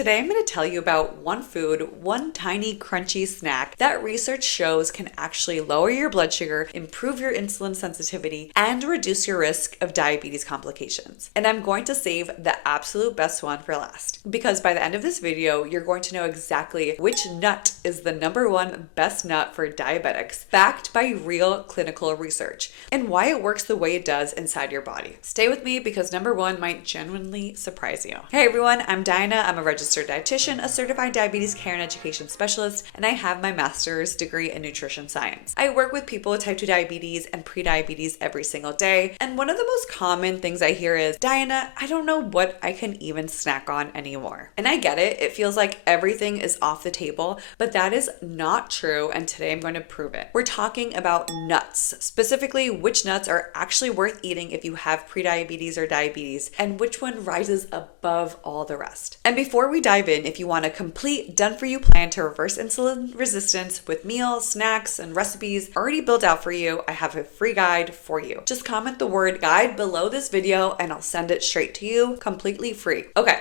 today I'm going to tell you about one food, one tiny crunchy snack that research shows can actually lower your blood sugar, improve your insulin sensitivity, and reduce your risk of diabetes complications. And I'm going to save the absolute best one for last, because by the end of this video, you're going to know exactly which nut is the #1 best nut for diabetics, backed by real clinical research, and why it works the way it does inside your body. Stay with me because #1 might genuinely surprise you. Hey everyone, I'm Dinah. I'm a registered dietitian, a certified diabetes care and education specialist, and I have my master's degree in nutrition science. I work with people with type 2 diabetes and prediabetes every single day, and one of the most common things I hear is, Diana, I don't know what I can even snack on anymore. And I get it. It feels like everything is off the table, but that is not true, and today I'm going to prove it. We're talking about nuts, specifically which nuts are actually worth eating if you have prediabetes or diabetes, and which one rises above all the rest. And before we dive in, if you want a complete done-for-you plan to reverse insulin resistance with meals, snacks, and recipes already built out for you, I have a free guide for you. Just comment the word guide below this video and I'll send it straight to you, completely free. Okay.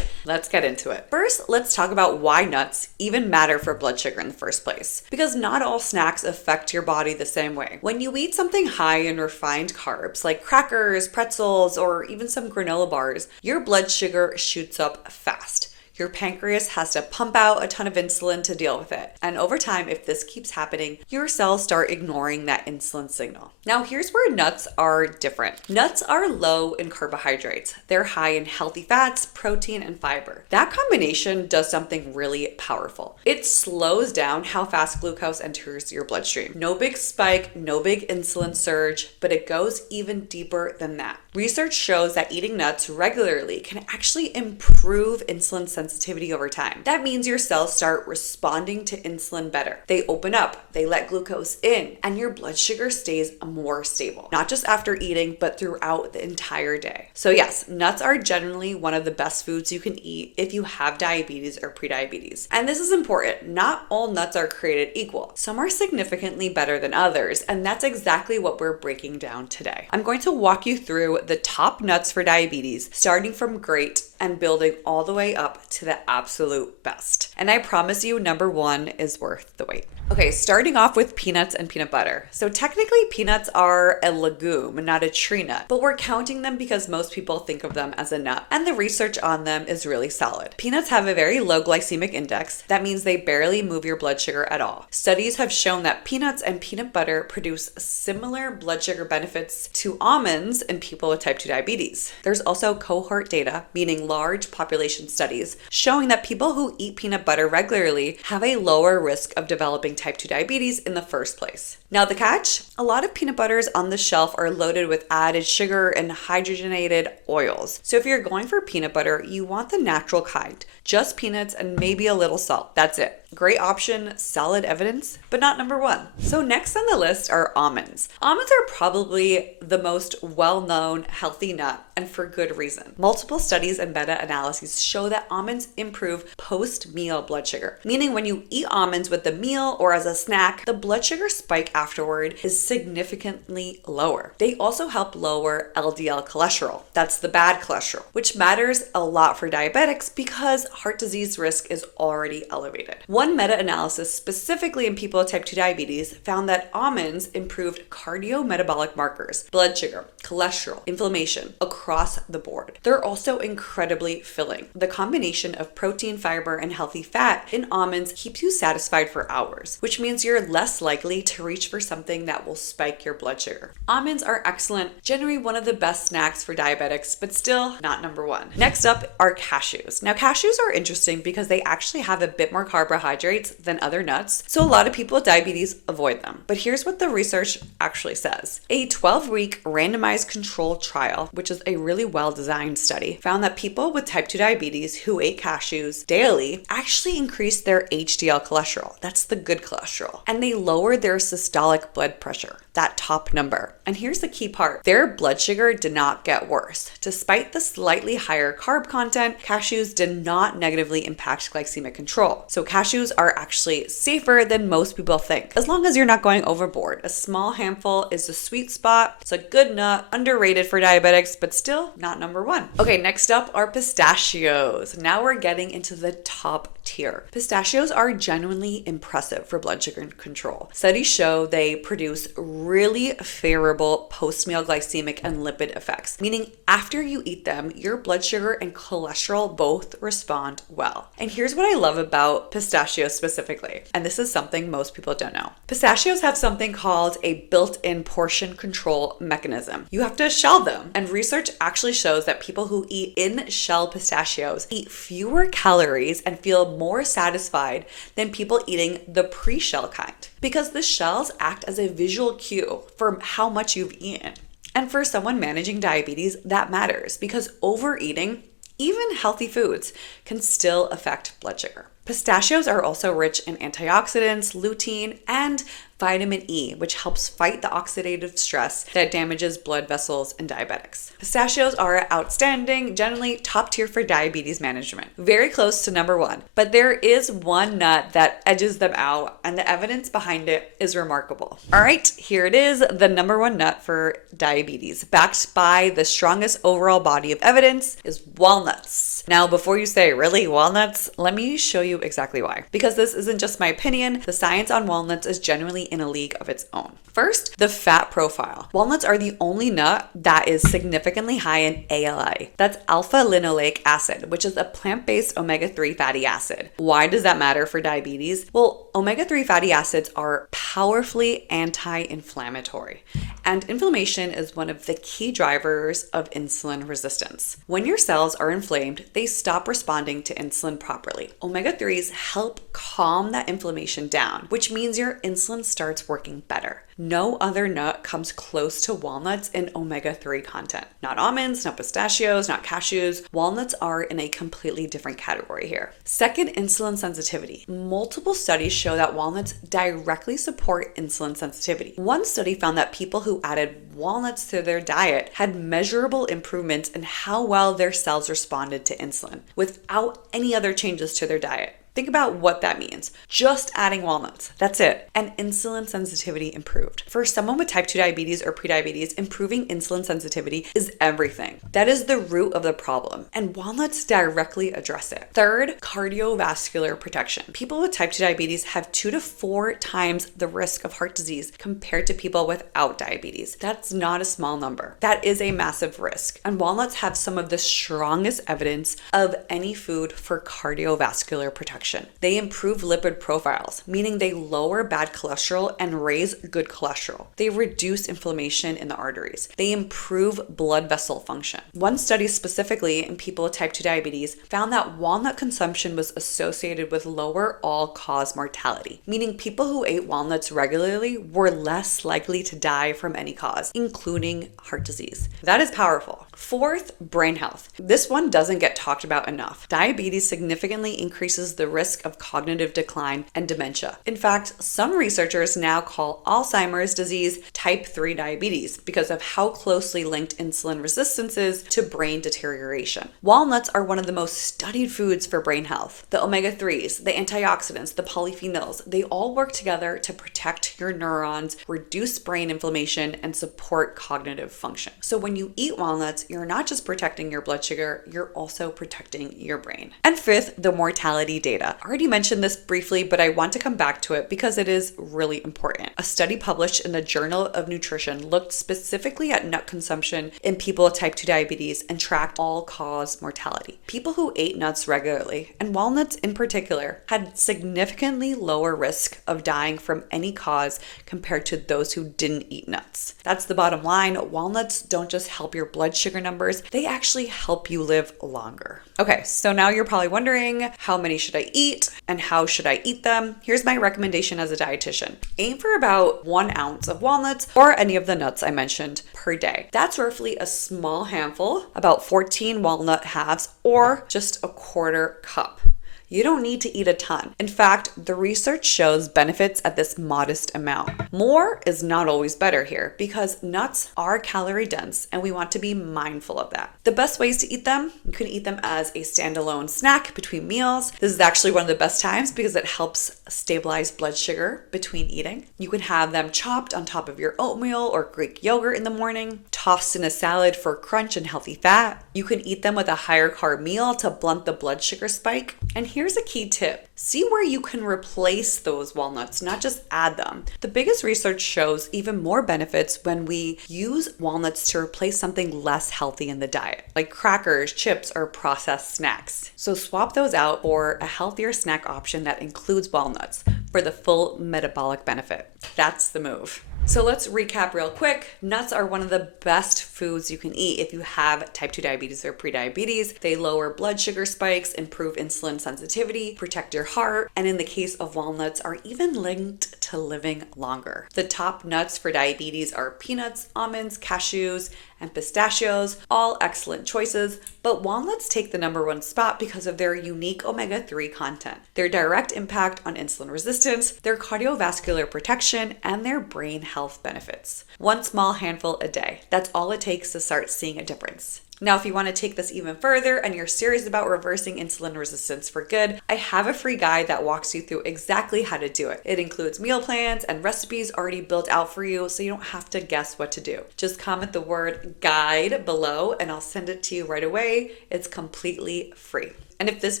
Let's get into it. First, let's talk about why nuts even matter for blood sugar in the first place. Because not all snacks affect your body the same way. When you eat something high in refined carbs, like crackers, pretzels, or even some granola bars, your blood sugar shoots up fast. Your pancreas has to pump out a ton of insulin to deal with it. And over time, if this keeps happening, your cells start ignoring that insulin signal. Now, here's where nuts are different. Nuts are low in carbohydrates. They're high in healthy fats, protein, and fiber. That combination does something really powerful. It slows down how fast glucose enters your bloodstream. No big spike, no big insulin surge, but it goes even deeper than that. Research shows that eating nuts regularly can actually improve insulin sensitivity over time. That means your cells start responding to insulin better. They open up, they let glucose in, and your blood sugar stays more stable. Not just after eating, but throughout the entire day. So yes, nuts are generally one of the best foods you can eat if you have diabetes or prediabetes. And this is important. Not all nuts are created equal. Some are significantly better than others, and that's exactly what we're breaking down today. I'm going to walk you through the top nuts for diabetes, starting from great and building all the way up to the absolute best. And I promise you, #1 is worth the wait. Okay, starting off with peanuts and peanut butter. So technically peanuts are a legume, not a tree nut, but we're counting them because most people think of them as a nut, and the research on them is really solid. Peanuts have a very low glycemic index. That means they barely move your blood sugar at all. Studies have shown that peanuts and peanut butter produce similar blood sugar benefits to almonds in people with type 2 diabetes. There's also cohort data, meaning large population studies, showing that people who eat peanut butter regularly have a lower risk of developing type 2 diabetes in the first place. Now the catch, a lot of peanut butters on the shelf are loaded with added sugar and hydrogenated oils. So if you're going for peanut butter, you want the natural kind, just peanuts and maybe a little salt. That's it. Great option, solid evidence, but not #1. So next on the list are almonds. Almonds are probably the most well-known healthy nut, and for good reason. Multiple studies and meta-analyses show that almonds improve post-meal blood sugar, meaning when you eat almonds with the meal or as a snack, the blood sugar spike afterward is significantly lower. They also help lower LDL cholesterol. That's the bad cholesterol, which matters a lot for diabetics because heart disease risk is already elevated. One meta-analysis specifically in people with type 2 diabetes found that almonds improved cardiometabolic markers, blood sugar, cholesterol, inflammation across the board. They're also incredibly filling. The combination of protein, fiber, and healthy fat in almonds keeps you satisfied for hours, which means you're less likely to reach for something that will spike your blood sugar. Almonds are excellent, generally one of the best snacks for diabetics, but still not #1. Next up are cashews. Now cashews are interesting because they actually have a bit more carbohydrates than other nuts, so a lot of people with diabetes avoid them. But here's what the research actually says. A 12-week randomized controlled trial, which is a really well-designed study, found that people with type 2 diabetes who ate cashews daily actually increased their HDL cholesterol. That's the good cholesterol. And they lowered their systolic blood pressure, that top number. And here's the key part. Their blood sugar did not get worse. Despite the slightly higher carb content, cashews did not negatively impact glycemic control. So cashews are actually safer than most people think, as long as you're not going overboard. A small handful is the sweet spot. It's a good nut, underrated for diabetics, but still still not number one. Okay, next up are pistachios. Now we're getting into the top tier. Pistachios are genuinely impressive for blood sugar control. Studies show they produce really favorable post-meal glycemic and lipid effects, meaning after you eat them, your blood sugar and cholesterol both respond well. And here's what I love about pistachios specifically, and this is something most people don't know. Pistachios have something called a built-in portion control mechanism. You have to shell them, and research actually shows that people who eat in-shell pistachios eat fewer calories and feel more satisfied than people eating the pre-shell kind, because the shells act as a visual cue for how much you've eaten. And for someone managing diabetes, that matters because overeating, even healthy foods, can still affect blood sugar. Pistachios are also rich in antioxidants, lutein, and vitamin E, which helps fight the oxidative stress that damages blood vessels in diabetics. Pistachios are outstanding, generally top tier for diabetes management. Very close to number one, but there is one nut that edges them out, and the evidence behind it is remarkable. All right, here it is, the number one nut for diabetes, backed by the strongest overall body of evidence, is walnuts. Now, before you say, really, walnuts? Let me show you exactly why. Because this isn't just my opinion, the science on walnuts is genuinely in a league of its own. First, the fat profile. Walnuts are the only nut that is significantly high in ALA. That's alpha linoleic acid, which is a plant-based omega-3 fatty acid. Why does that matter for diabetes? Well, omega-3 fatty acids are powerfully anti-inflammatory, and inflammation is one of the key drivers of insulin resistance. When your cells are inflamed, they stop responding to insulin properly. Omega-3s help calm that inflammation down, which means your insulin starts working better. No other nut comes close to walnuts in omega-3 content. Not almonds, not pistachios, not cashews. Walnuts are in a completely different category here. Second, insulin sensitivity. Multiple studies show that walnuts directly support insulin sensitivity. One study found that people who added walnuts to their diet had measurable improvements in how well their cells responded to insulin without any other changes to their diet. Think about what that means. Just adding walnuts, that's it. And insulin sensitivity improved. For someone with type 2 diabetes or prediabetes, improving insulin sensitivity is everything. That is the root of the problem, and walnuts directly address it. Third, cardiovascular protection. People with type 2 diabetes have 2 to 4 times the risk of heart disease compared to people without diabetes. That's not a small number. That is a massive risk. And walnuts have some of the strongest evidence of any food for cardiovascular protection. They improve lipid profiles, meaning they lower bad cholesterol and raise good cholesterol. They reduce inflammation in the arteries. They improve blood vessel function. One study specifically in people with type 2 diabetes found that walnut consumption was associated with lower all-cause mortality, meaning people who ate walnuts regularly were less likely to die from any cause, including heart disease. That is powerful. Fourth, brain health. This one doesn't get talked about enough. Diabetes significantly increases the risk of cognitive decline and dementia. In fact, some researchers now call Alzheimer's disease type 3 diabetes because of how closely linked insulin resistance is to brain deterioration. Walnuts are one of the most studied foods for brain health. The omega-3s, the antioxidants, the polyphenols, they all work together to protect your neurons, reduce brain inflammation, and support cognitive function. So when you eat walnuts, you're not just protecting your blood sugar, you're also protecting your brain. And fifth, the mortality data. I already mentioned this briefly, but I want to come back to it because it is really important. A study published in the Journal of Nutrition looked specifically at nut consumption in people with type 2 diabetes and tracked all-cause mortality. People who ate nuts regularly, and walnuts in particular, had significantly lower risk of dying from any cause compared to those who didn't eat nuts. That's the bottom line. Walnuts don't just help your blood sugar numbers, they actually help you live longer. Okay, so now you're probably wondering, how many should I eat and how should I eat them? Here's my recommendation as a dietitian. Aim for about 1 ounce of walnuts or any of the nuts I mentioned per day. That's roughly a small handful, about 14 walnut halves or just a 1/4 cup. You don't need to eat a ton. In fact, the research shows benefits at this modest amount. More is not always better here because nuts are calorie dense and we want to be mindful of that. The best ways to eat them, you can eat them as a standalone snack between meals. This is actually one of the best times because it helps stabilize blood sugar between eating. You can have them chopped on top of your oatmeal or Greek yogurt in the morning, tossed in a salad for crunch and healthy fat. You can eat them with a higher carb meal to blunt the blood sugar spike. And here's a key tip. See where you can replace those walnuts, not just add them. The biggest research shows even more benefits when we use walnuts to replace something less healthy in the diet, like crackers, chips, or processed snacks. So swap those out for a healthier snack option that includes walnuts for the full metabolic benefit. That's the move. So let's recap real quick. Nuts are one of the best foods you can eat if you have type 2 diabetes or prediabetes. They lower blood sugar spikes, improve insulin sensitivity, protect your heart, and in the case of walnuts, are even linked to living longer. The top nuts for diabetes are peanuts, almonds, cashews, and pistachios, all excellent choices, but walnuts take the #1 spot because of their unique omega-3 content, their direct impact on insulin resistance, their cardiovascular protection, and their brain health benefits. One small handful a day. That's all it takes to start seeing a difference. Now, if you want to take this even further and you're serious about reversing insulin resistance for good, I have a free guide that walks you through exactly how to do it. It includes meal plans and recipes already built out for you, so you don't have to guess what to do. Just comment the word guide below and I'll send it to you right away. It's completely free. And if this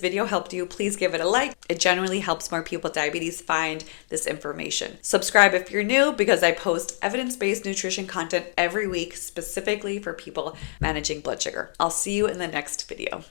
video helped you, please give it a like. It generally helps more people with diabetes find this information. Subscribe if you're new because I post evidence-based nutrition content every week specifically for people managing blood sugar. I'll see you in the next video.